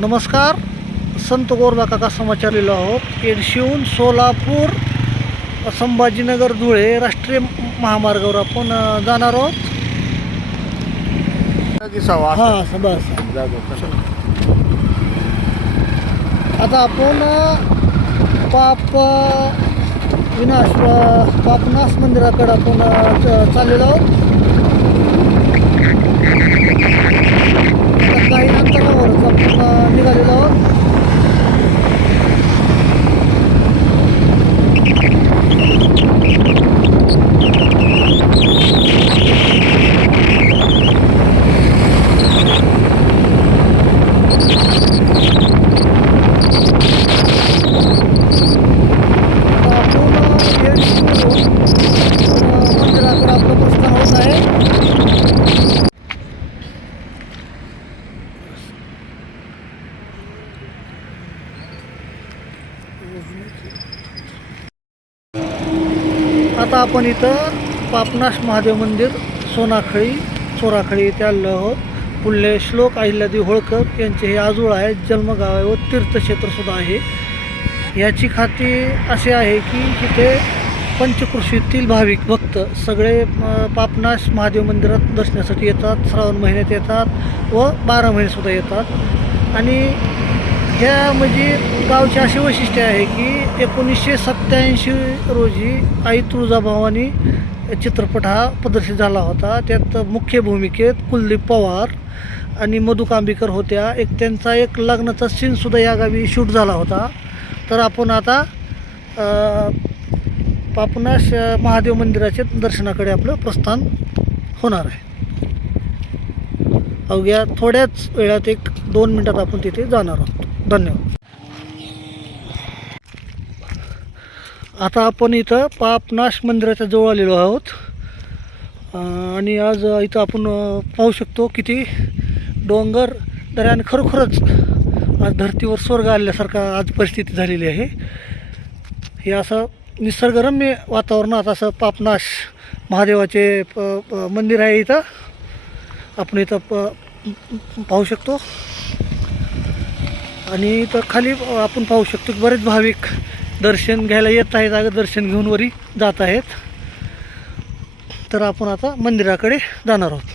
नमस्कार. संत गोरबा काका समाचारलेलो आहोत. एडशिवून सोलापूर संभाजीनगर धुळे राष्ट्रीय महामार्गावर आपण जाणार आहोत. हां बस. आता आपण पाप विनाश पापनाश मंदिराकडे आपण चाललेलो आहोत आता काही अंतरावरच आपण अ, निघालेलो आहोत आता आपण अ, येडशीवरून, अ, मंदिराकडे आपलं प्रस्थान होत आहे आता आपण इथं पापनाश महादेव मंदिर सोनाखळी चोराखळी इथे आलेलो आहोत. श्लोक अहिल्यादेवी होळकर यांचे हे आजोळ आहे जन्मगाव आहे व तीर्थक्षेत्रसुद्धा आहे. याची खाती असे आहे की तिथे पंचकृषीतील भाविक भक्त सगळे पापनाश महादेव मंदिरात दर्शनासाठी येतात श्रावण महिन्यात येतात व बारा महिनेसुद्धा येतात. आणि ह्या म्हणजे गावचे असे वैशिष्ट्य आहे की एकोणीसशे सत्त्याऐंशी रोजी आई तुळजाभवानी चित्रपट हा प्रदर्शित झाला होता. त्यात मुख्य भूमिकेत कुलदीप पवार आणि मधु कांबीकर होत्या. एक त्यांचा एक लग्नाचा सीनसुद्धा या गावी शूट झाला होता. तर आपण आता अ, पापनाश महादेव मंदिराच्या दर्शनाकडे आपलं प्रस्थान होणार आहे. अवघ्या थोड्याच वेळात एक दोन मिनटात आपण तिथे जाणार आहोत. धन्यवाद. आता आपण इथं पापनाश मंदिराच्या जवळ आलेलो आहोत. आणि आज इथं आपण पाहू शकतो किती डोंगर दऱ्याने खरोखरच आज धर्तीवर स्वर्ग आल्यासारखा आज परिस्थिती झालेली आहे. हे असं निसर्गरम्य वातावरणात असं पापनाश महादेवाचे प प- मंदिर आहे इथं. आपण इथं प पाहू शकतो. आणि इथं खाली आपण पाहू शकतो की बरेच भाविक दर्शन घ्यायला येत आहेत अगं दर्शन घेऊन वरी जात आहेत. तर आपण आता मंदिराकडे जाणार आहोत.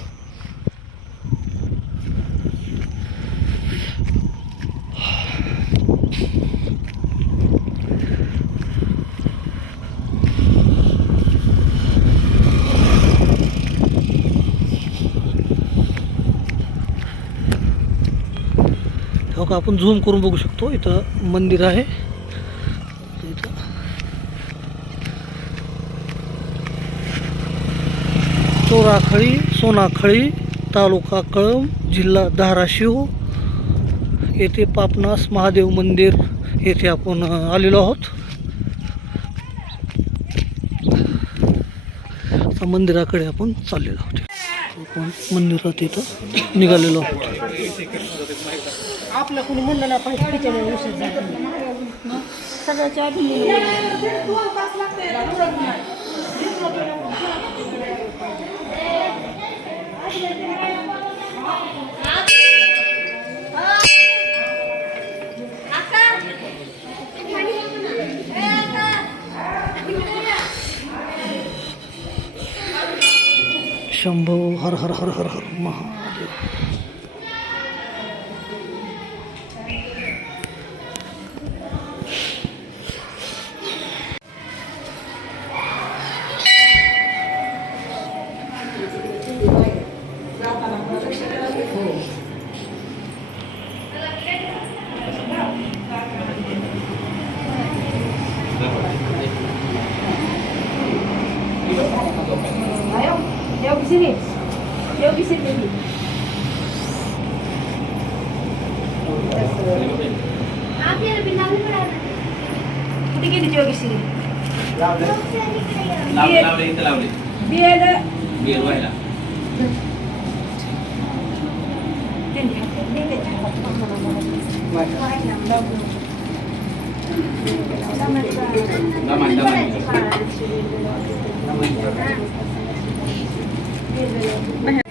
हो का आपण झूम करून बघू शकतो. इथं मंदिर आहे. इथं. चोराखळी सोनाखळी तालुका कळंब जिल्हा धाराशिव. येथे पापनास महादेव मंदिर येथे आपण आलेलो आहोत. मंदिराकडे आपण चाललेलो आहोत. आपण मंदिरात इथं निघालेलो आहोत. आपलं कोणी म्हणलं ना पण त्याच्यामुळे उशीर झाला. सगळ्याच्या Shambhu Har Har Har Har Har Mahadev Thank you. sini. Yogi sini. ಹುಡುಗಿನ ಜೋಗಿಸಿ Laman, laman. Laman, laman. ไม่ให้